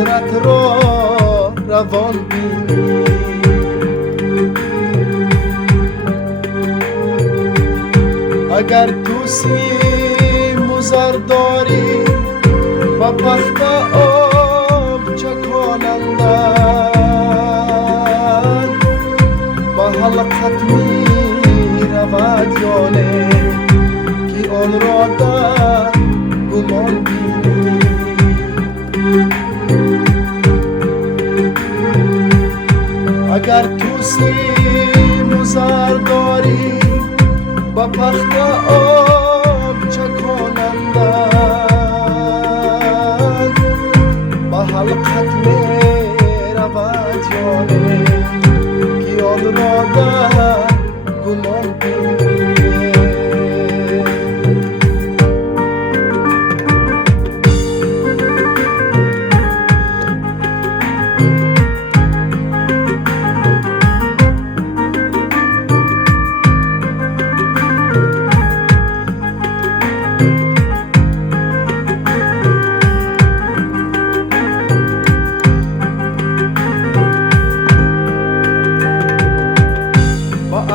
حسرت را روان بینی. اگر تو سیم و زر داری با پخت آب چکانندن، با حلقت می رود یا نه که آن را در گمان بینی. اگر تو سیم و زر داری با پخت آب چکانندن، با حلقت می رود یا نه که آن را در گمان بینی.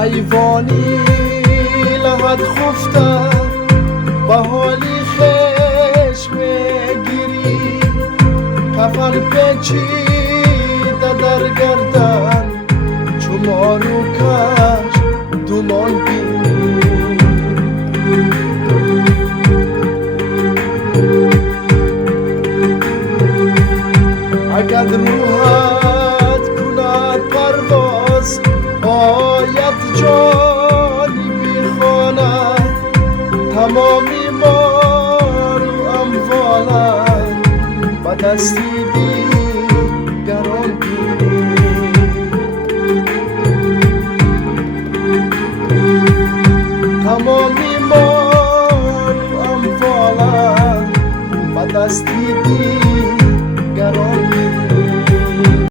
ایوانی لحد خفته با حالی خش بگیری، کفن پیچیده در گردن چو مارو کش دومان بینی. اگر روحت کند پرواز باید جانی بیخواند، تمامی مال و اموالت با دستی دیگران بینی. تمامی مال و اموالت با دستی دیگران